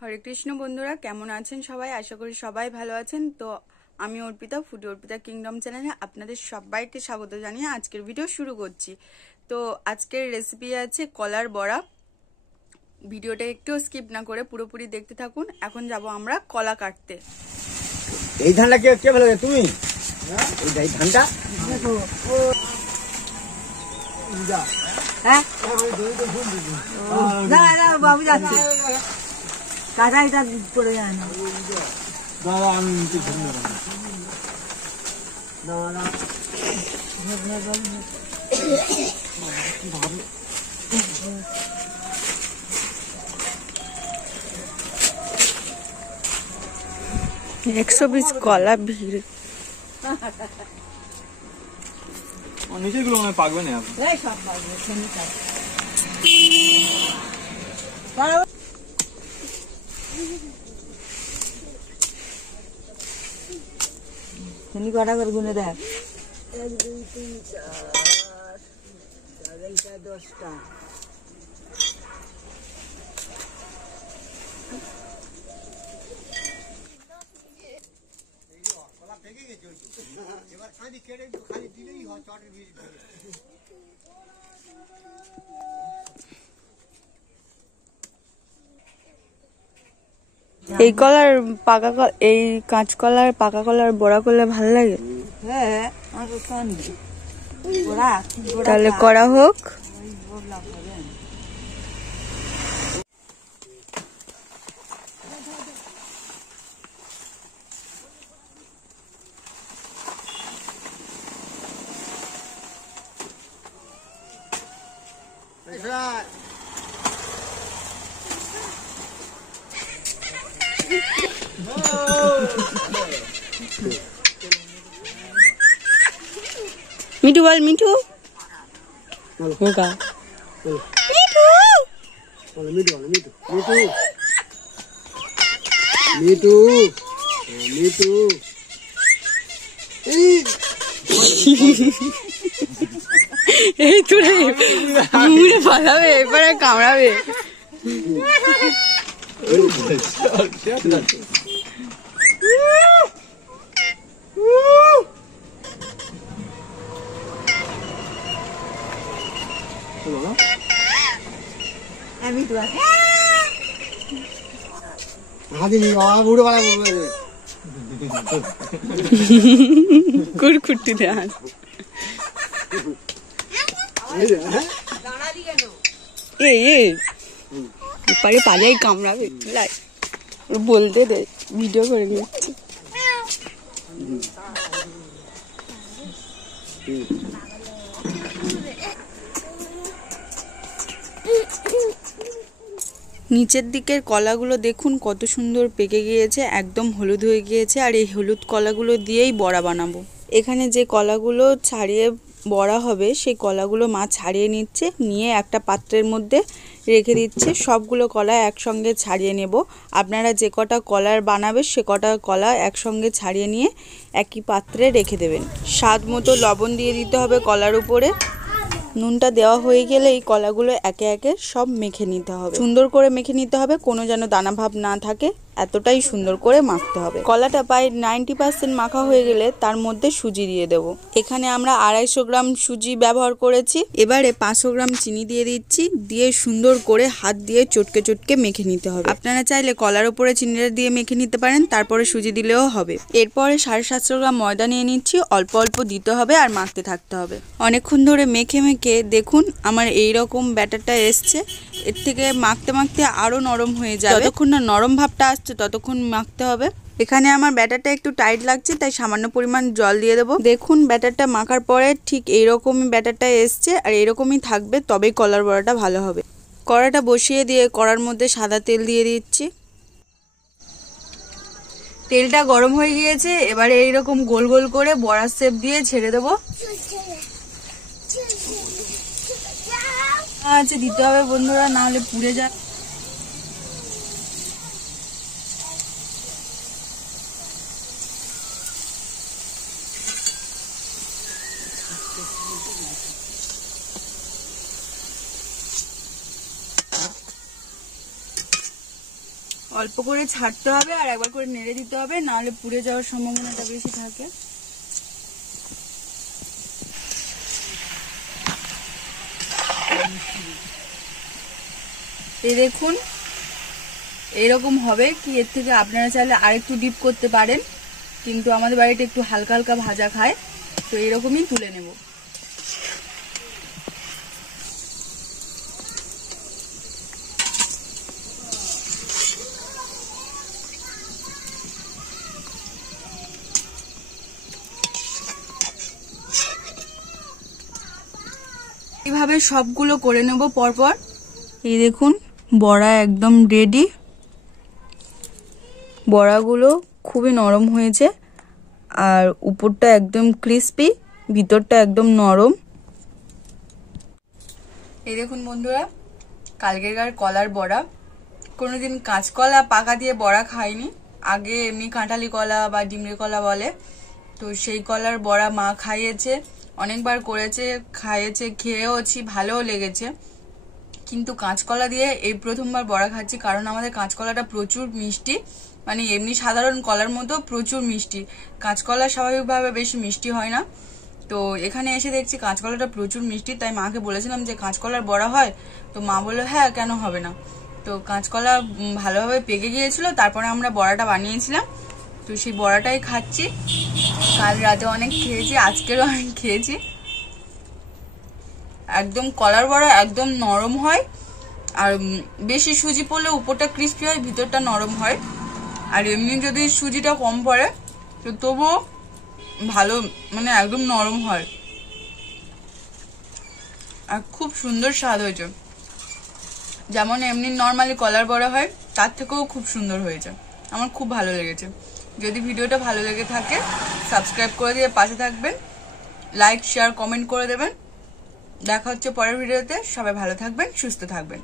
হরে কৃষ্ণ বন্ধুরা, কেমন আছেন সবাই? আশা করি সবাই ভালো আছেন। তো আমি অর্পিতা, ফুডি অর্পিতা কিংডম চ্যানেলে আপনাদের সবাইকে স্বাগত জানিয়ে আজকের ভিডিও শুরু করছি। তো আজকের রেসিপি আছে কলার বড়া। ভিডিওটা একটু স্কিপ না করে পুরোপুরি দেখতে থাকুন। এখন যাব আমরা কলা কাটতে। এই ধানটা কে ফেলে তুমি? এই ধানটা বাবু যাচ্ছে কাটাইটা পড়ে যায় না। দাদা আমি একশো পিস কলা ভিড়। নিচে গুলো মনে পাকবে না। সব পাবো কটা করে গুনে দেখ। 1 2 3 4 10টা। এই কলার পাকা এই কাঁচকলার পাকা কলার বড়া করলে ভালো লাগে। হ্যাঁ তাহলে করা হোক। মিঠু বল, মিঠু হোগা মিঠু মিঠু মিঠু মিঠু এই তোরে মুড়ে পালাবে, এবারে কামড়াবে। কুড়কুটি দেন পারে পাজাই কামড়াবে। বলতে দে, ভিডিও করে নিচ্ছি। নিচের দিকের কলাগুলো দেখুন কত সুন্দর পেকে গিয়েছে, একদম হলুদ হয়ে গিয়েছে। আর এই হলুদ কলাগুলো দিয়েই বড়া বানাবো। এখানে যে কলাগুলো ছাড়িয়ে বড়া হবে সেই কলাগুলো মা ছাড়িয়ে নিচ্ছে, নিয়ে একটা পাত্রের মধ্যে রেখে দিচ্ছে। সবগুলো কলা একসঙ্গে ছাড়িয়ে নেব। আপনারা যে কটা কলার বানাবে সে কটা কলা একসঙ্গে ছাড়িয়ে নিয়ে একই পাত্রে রেখে দেবেন। স্বাদ মতো লবণ দিয়ে দিতে হবে কলার উপরে। নুনটা দেওয়া হয়ে গেলে এই কলাগুলো একে একে সব মেখে নিতে হবে। সুন্দর করে মেখে নিতে হবে, কোনো যেন দানা ভাব না থাকে, এতটাই সুন্দর করে মাখতে হবে। কলাটা প্রায় 90% মাখা হয়ে গেলে তার মধ্যে সুজি দিয়ে দেব। এখানে আমরা 250 গ্রাম সুজি ব্যবহার করেছি। এবারে 500 গ্রাম চিনি দিয়ে দিচ্ছি, দিয়ে সুন্দর করে হাত দিয়ে চটকে চটকে মেখে নিতে হবে। আপনারা চাইলে কলার উপরে চিনিটা দিয়ে মেখে নিতে পারেন, তারপরে সুজি দিলেও হবে। এরপরে 750 গ্রাম ময়দা নিয়ে নিচ্ছি, অল্প অল্প দিতে হবে আর মাখতে থাকতে হবে। অনেকক্ষণ ধরে মেখে মেখে দেখুন আমার এইরকম ব্যাটারটা এসছে। এর থেকে মাখতে মাখতে আরো নরম হয়ে যাবে। যতক্ষণ না নরম ভাবটা আসছে ততক্ষণ মাখতে হবে। এখানে আমার ব্যাটারটা একটু টাইট লাগছে, তাই সামান্য পরিমাণ জল দিয়ে দেবো। দেখুন ব্যাটারটা মাখার পরে ঠিক এইরকমই ব্যাটারটা এসছে, আর এরকমই থাকবে, তবেই কলার বড়াটা ভালো হবে। কড়াটা বসিয়ে দিয়ে কড়ার মধ্যে সাদা তেল দিয়ে দিচ্ছি। তেলটা গরম হয়ে গিয়েছে, এবারে এইরকম গোল গোল করে বড়ার শেপ দিয়ে ছেড়ে দেবো। দিতে হবে বন্ধুরা, না হলে পুড়ে যায়। অল্প করে ছাড়তে হবে আর একবার করে নেড়ে দিতে হবে, নাহলে পুড়ে যাওয়ার সম্ভাবনাটা বেশি থাকে। এই দেখুন এরকম হবে কি, এর থেকে আপনারা চাইলে আরেকটু ডিপ করতে পারেন, কিন্তু আমাদের বাড়িতে একটু হালকা হালকা ভাজা খায়, তো এরকমই তুলে নেব। এইভাবে সবগুলো করে নেব পরপর। এই দেখুন বড়া একদম রেডি। বড়াগুলো খুবই নরম হয়েছে, আর উপরটা একদম ক্রিস্পি, ভিতরটা একদম নরম। এই দেখুন বন্ধুরা, কালকেরকার কলার বড়া। কোনোদিন কাঁচকলা পাকা দিয়ে বড়া খাইনি, আগে এমনি কাঁঠালি কলা বা ডিমরি কলা বলে, তো সেই কলার বড়া মা খাইয়েছে, অনেকবার করেছে, খাইয়েছে, খেয়েওছি, ভালোও লেগেছে। কিন্তু কাঁচকলা দিয়ে এই প্রথমবার বড়া খাচ্ছি, কারণ আমাদের কাঁচকলাটা প্রচুর মিষ্টি, মানে এমনি সাধারণ কলার মতো প্রচুর মিষ্টি। কাঁচকলা স্বাভাবিকভাবে বেশি মিষ্টি হয় না, তো এখানে এসে দেখছি কাঁচকলাটা প্রচুর মিষ্টি, তাই মাকে বলেছিলাম যে কাঁচকলার বড়া হয়, তো মা বললো হ্যাঁ কেন হবে না। তো কাঁচকলা ভালোভাবে পেকে গিয়েছিল, তারপরে আমরা বড়াটা বানিয়েছিলাম, তো সেই বড়াটাই খাচ্ছি। কাল রাতে অনেক খেয়েছি, আজকেরও অনেক খেয়েছি। একদম কলার বড়া একদম নরম হয়, আর বেশি সুজি পড়লে উপরটা ক্রিস্পি হয়, ভিতরটা নরম হয়। আর এমনি যদি সুজিটা কম পড়ে তো তবুও ভালো, মানে একদম নরম হয়, আর খুব সুন্দর স্বাদ হয়েছে। যেমন এমনি নর্মালি কলার বড়া হয় তার থেকেও খুব সুন্দর হয়েছে, আমার খুব ভালো লেগেছে। যদি ভিডিওটা ভালো লেগে থাকে সাবস্ক্রাইব করে দিয়ে পাশে থাকবেন, লাইক শেয়ার কমেন্ট করে দেবেন। দেখা হচ্ছে পরের ভিডিওতে। সবাই ভালো থাকবেন, সুস্থ থাকবেন।